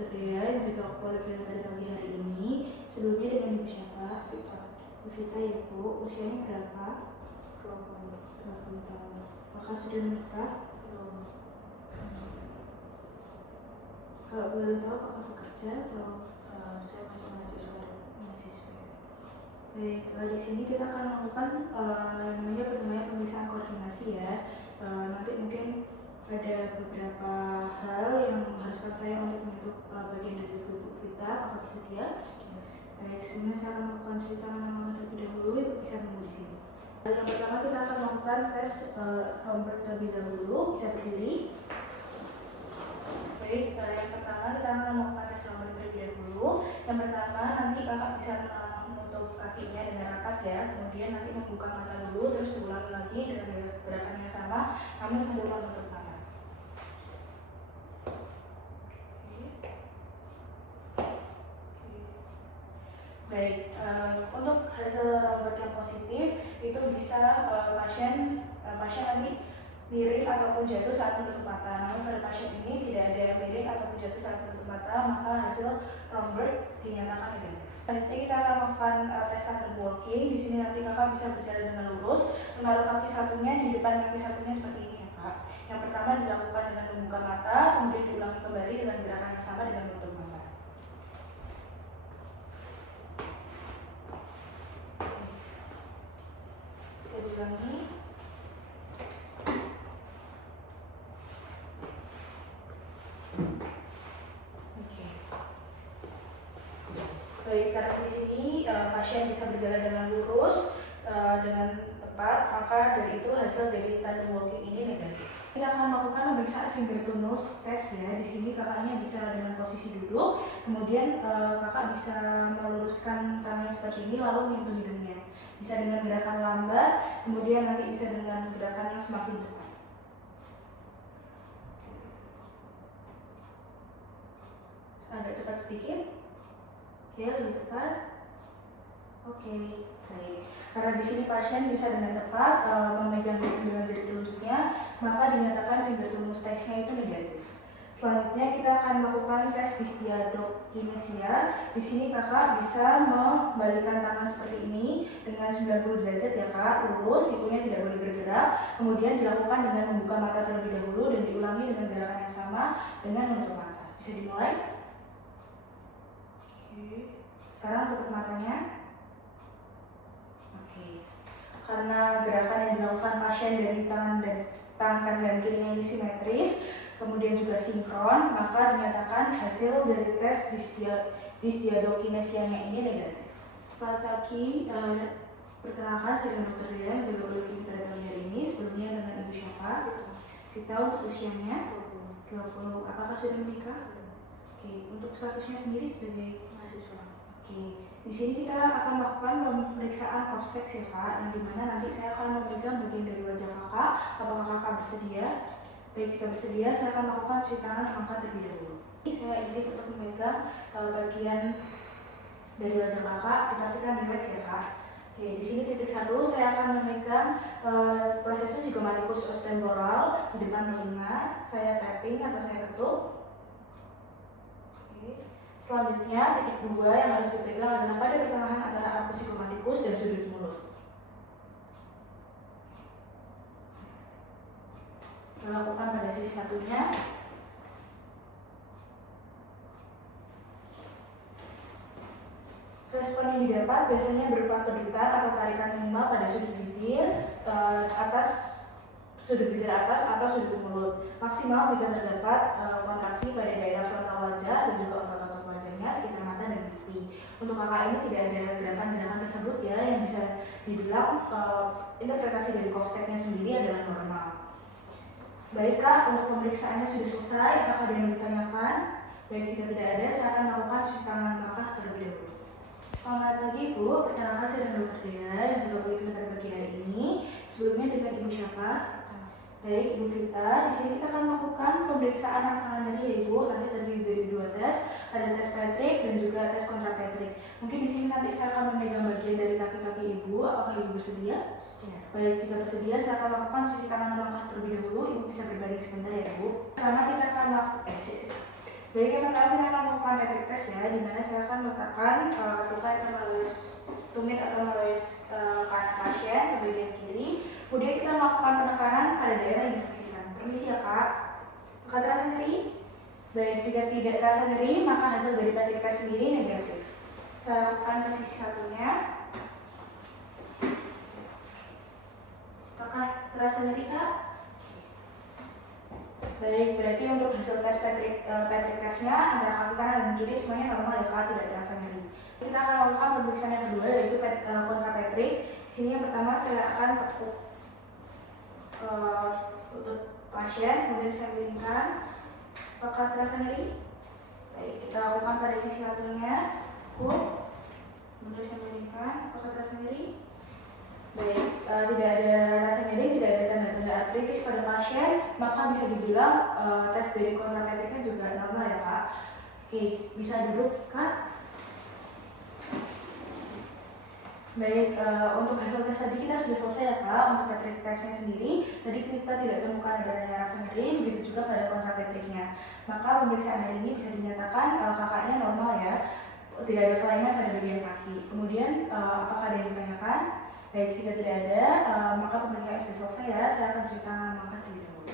Dr. Dea yang juga kepala pada pagi hari ini. Sebelumnya dengan Ibu siapa? Vita. Bu Vita ya Bu. Usianya berapa? 20 tahun. Apakah sudah menikah? belum. Kalau boleh tahu apakah bekerja atau Saya masih mahasiswa. mahasiswa? Baik, di sini kita akan melakukan namanya pemeriksaan koordinasi ya. Nanti mungkin ada beberapa hal yang mengharuskan saya untuk membentuk bagian dari Bu Vita. Apakah bersedia? Baik, sebelumnya saya akan melakukan cerita nama terlebih dahulu. Ibu bisa menunggu di sini. Yang pertama kita akan melakukan tes Robert terlebih dahulu. Bisa berdiri. Baik, yang pertama kita akan melakukan tes Robert terlebih dahulu. Yang pertama nanti kakak bisa menutup kakinya dengan rapat ya. Kemudian nanti membuka mata dulu, terus diulangi lagi dengan gerakan yang sama, namun sambil menutup mata. Baik, untuk hasil Robert yang positif itu bisa pasien nanti miring ataupun jatuh saat menutup mata. Namun pada pasien ini tidak ada miring ataupun jatuh saat menutup mata, maka hasil Robert dinyatakan negatif. Selanjutnya kita akan melakukan tes tandem walking. Di sini nanti kakak bisa berjalan dengan lurus, menaruh kaki satunya di depan kaki satunya seperti ini ya kak. Yang pertama dilakukan dengan membuka mata, kemudian diulangi kembali dengan gerakan yang sama dengan menutup mata. Bisa diulangi. Baik, karena di sini pasien bisa berjalan dengan lurus dengan tepat, maka dari itu hasil dari tandem walking ini negatif. Kita akan melakukan pemeriksaan finger to nose test ya. Di sini kakaknya bisa dengan posisi duduk, kemudian kakak bisa meluruskan tangannya seperti ini lalu menyentuh hidungnya. Bisa dengan gerakan lambat, kemudian nanti bisa dengan gerakan yang semakin cepat. Agak cepat sedikit. Oke, lebih cepat. Oke, baik. Karena di sini pasien bisa dengan tepat memegang dengan jari telunjuknya, maka dinyatakan finger to nose testnya itu negatif. Selanjutnya kita akan melakukan tes dyskinesia. Di sini kakak bisa membalikkan tangan seperti ini dengan 90 derajat ya kak, lurus, sikunya tidak boleh bergerak. Kemudian dilakukan dengan membuka mata terlebih dahulu dan diulangi dengan gerakan yang sama dengan menutup mata. Bisa dimulai? Oke. Sekarang tutup matanya. Oke. Karena gerakan yang dilakukan pasien dari tangan kanan dan kirinya ini simetris, kemudian juga sinkron, maka dinyatakan hasil dari tes dysdiadokinesianya ini negatif. Selamat pagi, perkenalkan saya dengan Dr. Dea yang jaga beliau pada pagi hari ini. Sebelumnya dengan Ibu siapa? Kita untuk usianya 20. Apakah sudah menikah? Oke. Untuk statusnya sendiri sebagai Mahasiswa. Oke, di sini kita akan melakukan pemeriksaan Kopstek ya kak, yang dimana nanti saya akan memegang bagian dari wajah kakak. Apakah kakak bersedia? Baik, jika bersedia saya akan melakukan cuci tangan angkat terlebih dahulu. Saya izin untuk memegang bagian dari wajah kakak, dipastikan relax ya kak. Oke, di sini titik 1 saya akan memegang proses zigomatikus ostemporal di depan telinga. Saya tapping atau saya ketuk. Oke. Selanjutnya, titik 2 yang harus dipegang adalah pada pertengahan antara arcus zigomatikus dan sudut mulut. Kita lakukan pada sisi satunya. Respon yang didapat biasanya berupa kedutan atau tarikan minimal pada sudut bibir sudut bibir atas atau sudut mulut. Maksimal jika terdapat kontraksi pada daerah frontal wajah dan juga otot-otot wajahnya sekitar mata dan pipi. Untuk kakak ini tidak ada gerakan-gerakan tersebut ya, yang bisa dibilang interpretasi dari Kopsteknya sendiri adalah normal. Baik kak, untuk pemeriksaannya sudah selesai. Apakah ada yang ditanyakan? Baik, jika tidak ada, saya akan melakukan cuci tangan kakak terlebih dahulu. Selamat pagi Bu, perkenalkan saya dengan Dr. Dea yang juga berkenan pada pagi hari ini. Sebelumnya dengan Ibu siapa? Baik, Ibu Vita. Di sini kita akan melakukan pemeriksaan rangsangan nyeri ya Ibu. Nanti terdiri dari 2 tes, ada tes Patrick dan juga tes kontra Patrick. Mungkin di sini nanti saya akan memegang bagian dari kaki-kaki Ibu. Apakah Ibu bersedia? Ya. Baik, jika bersedia saya akan melakukan cuci tangan langkah terlebih dahulu. Ibu bisa berbalik sebentar ya Ibu. Karena kita akan melakukan Baik, yang pertama kita akan melakukan Patrick test ya, di mana saya akan meletakkan tukar menulis tumit atau menulis kanan pasien ke bagian kiri. Kemudian kita melakukan penekanan pada daerah yang diinstruksikan. Permisi ya Kak. Apakah terasa nyeri? Baik, jika tidak terasa nyeri, maka hasil dari Patrick test sendiri negatif. Saya lakukan ke sisi satunya. Apakah terasa nyeri Kak? Baik, berarti untuk hasil tes Patrick testnya antara kaki kanan dan kiri semuanya normal ya Kak, tidak terasa nyeri. Kita akan melakukan pemeriksaan yang kedua yaitu kontra Patrick. Sini yang pertama saya akan tekuk lutut pasien, kemudian saya miringkan. Apakah terasa nyeri? Baik, kita lakukan pada sisi satunya. Kemudian saya miringkan. Apakah terasa nyeri? Baik, tidak ada rasa nyeri, tidak ada tanda-tanda artritis pada pasien, maka bisa dibilang tes dari kontra Patricknya juga normal ya Kak. Oke, bisa duduk Kak. Baik, untuk hasil tes tadi kita sudah selesai ya Kak. Untuk Patrick testnya sendiri, tadi kita tidak temukan adanya rasa nyeri, begitu juga pada kontra Patricknya. Maka pemeriksaan hari ini bisa dinyatakan kakaknya normal ya, tidak ada kelainan pada bagian kaki. Kemudian, apakah ada yang ditanyakan? Baik, jika tidak ada, maka pemeriksaan sudah selesai ya. Saya akan cuci tangan mangkat terlebih dahulu.